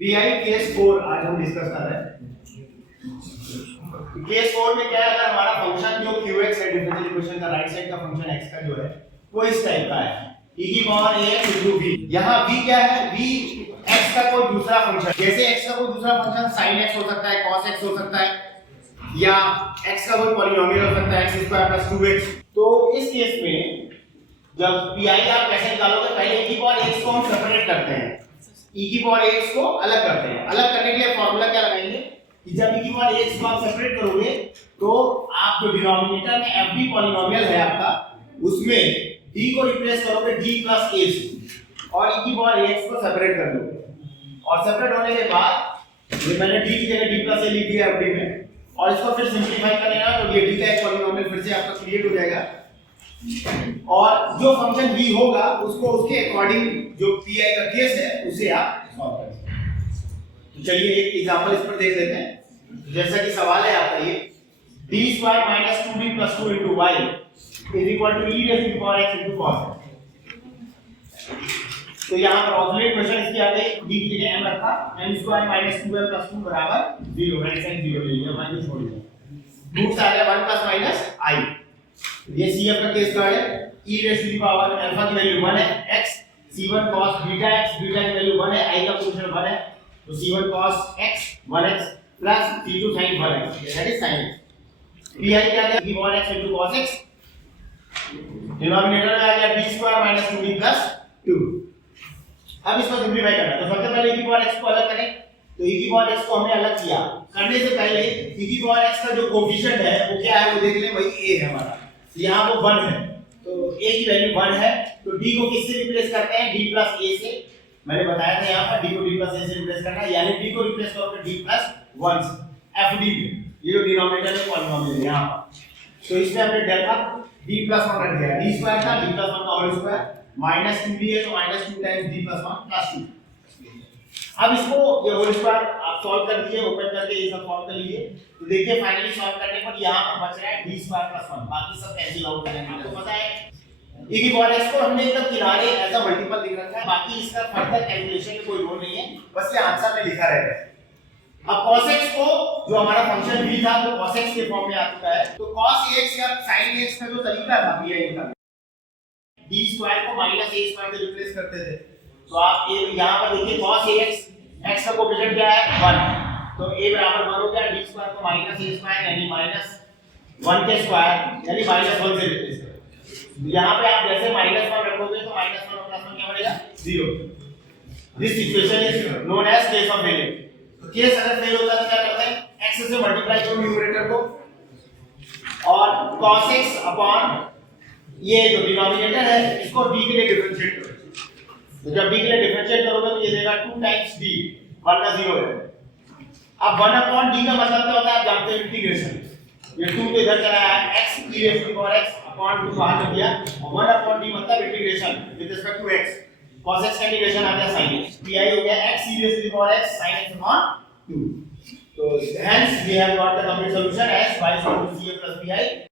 Pi case 4 आज हम discuss कर रहे हैं। केस 4 में क्या है, अगर हमारा फंक्शन जो qx है डिफरेंशियल इक्वेशन का राइट साइड का फंक्शन x का जो है वो इस टाइप का है e की पावर ax into v। यहाँ v क्या है, v x का कोई दूसरा फंक्शन, जैसे x का कोई दूसरा फंक्शन sin x हो सकता है, cos x हो सकता है, या x का कोई पॉलिनोमियल हो सकता है x² + 2x। तो इस केस में जब pi आप कैसे निकालोगे, पहले e की पावर ax को हम सेपरेट करते हैं, e की पावर ax को अलग करते हैं। अलग करने के लिए फॉर्मूला क्या लगाएंगे कि जब e की पावर ax को आप सेपरेट करोगे तो आप जो डिनोमिनेटर में fd पॉलिनोमियल है आपका, उसमें d को रिप्लेस करोगे d + a से और e की पावर ax को सेपरेट कर दोगे। और सेपरेट होने के बाद ये मैंने d की जगह d + a लिख दिया fd में, और इसको फिर सिंपलीफाई कर लेना तो ये d का एक पॉलिनोमियल फिर से आपका क्रिएट हो जाएगा। और जो फंक्शन v होगा उसको उसके अकॉर्डिंग जो pi का केस है उसे आप सॉल्व करेंगे। तो चलिए एक एग्जांपल इस पर देख लेते हैं। जैसा कि सवाल है आपका ये d² - 2d + 2 * y = e⁻x * cos। तो यहां पर ऑक्सिलरी इक्वेशन इसकी आ गई, d की जगह m रखा, m² - 2m + 2 = 0, राइट साइड 0 ले लिया, माइनस छोड़ दिया, रूट्स आ गया 1 + -i। ये CF का केस कार्ड है, e⁻α की वैल्यू 1 है, x c1 cos βx, beta की वैल्यू 1 है, i का कोएफिशिएंट 1 है, तो c1 cos x 1x plus c2 sin 1x, that is sin x। pi क्या है, e power x into cos x, denominator में आ गया d² - 2d + 2। अब इसको सिंपलीफाई करना है, तो सबसे पहले e की पावर x को अलग करें। तो e की पावर x को हमने अलग किया, करने से पहले e की पावर x का जो कोएफिशिएंट है वो क्या है वो देख लें, वही a है हमारा, यहाँ वो 1 है, तो a की वैल्यू 1 है, तो d को किससे रिप्लेस करते हैं, d + a से। मैंने बताया था यहाँ पर d को d + a से रिप्लेस करना है, यानी d को रिप्लेस करोगे d + 1 से fd में, ये जो डिनोमिनेटर है पॉलिनोमियल है यहाँ पर, तो इसमें हमने देखा d + 1 रख दिया, d² था, d + 1 का होल स्क्वायर, -2d है तो -2 टाइम्स d + 1 + 2। अब इसको ये होल स्क्वायर आप सॉल्व कर दिए, ओपन करके ये सब सॉल्व कर लीजिए, तो देखिए फाइनली सॉल्व करने पर यहाँ पर बच रहा है d² + 1, बाकी सब कैंसिल आउट करेंगे। आपको पता है e की पावर x को हमने एकदम किनारे ऐसा मल्टीपल लिख रखा है, बाकी इसका फर्दर कैलकुलेशन में कोई रोल नहीं है, बस ये आंसर में लिखा रहेगा। अब cos x को जो हमारा फंक्शन v था वो cos x के फॉर्म में आ चुका है, तो cos x या sin x का जो तरीका था pi का, d² को -a² से रिप्लेस करते थे, तो आप यहाँ पर देखिए cos ax, x का कोएफिशिएंट क्या है 1, तो a बराबर 1 हो गया, d² को -a² यानी -1 के स्क्वायर यानी -1 से रिप्लेस करें। यहाँ पे आप जैसे -1 रखोगे तो -1 और +1 क्या बनेगा 0। This equation is known as case of failure. तो केस अगर फेल होता है तो क्या करते हैं, x से मल्टीप्लाई करो न्यूमरेटर को, और cos x अपॉन ये जो डिनोमिनेटर है इसको d के लिए डिफरेंशिएट करो। तो जब d के लिए डिफरेंशिएट करोगे तो ये देगा 2 टाइम्स d, 1 का 0 है। अब 1 अपॉन d का मतलब क्या होता है, आप जानते हैं इंटीग्रेशन, ये 2 तो इधर चला आया, x e⁻x अपॉन 2 बाहर कर दिया, और 1 अपॉन d मतलब integration with respect to x, cos x का इंटीग्रेशन आ गया sin x, pi हो गया x e⁻x sin x upon 2। तो hence we have got the complete solution as y is equal to cf plus pi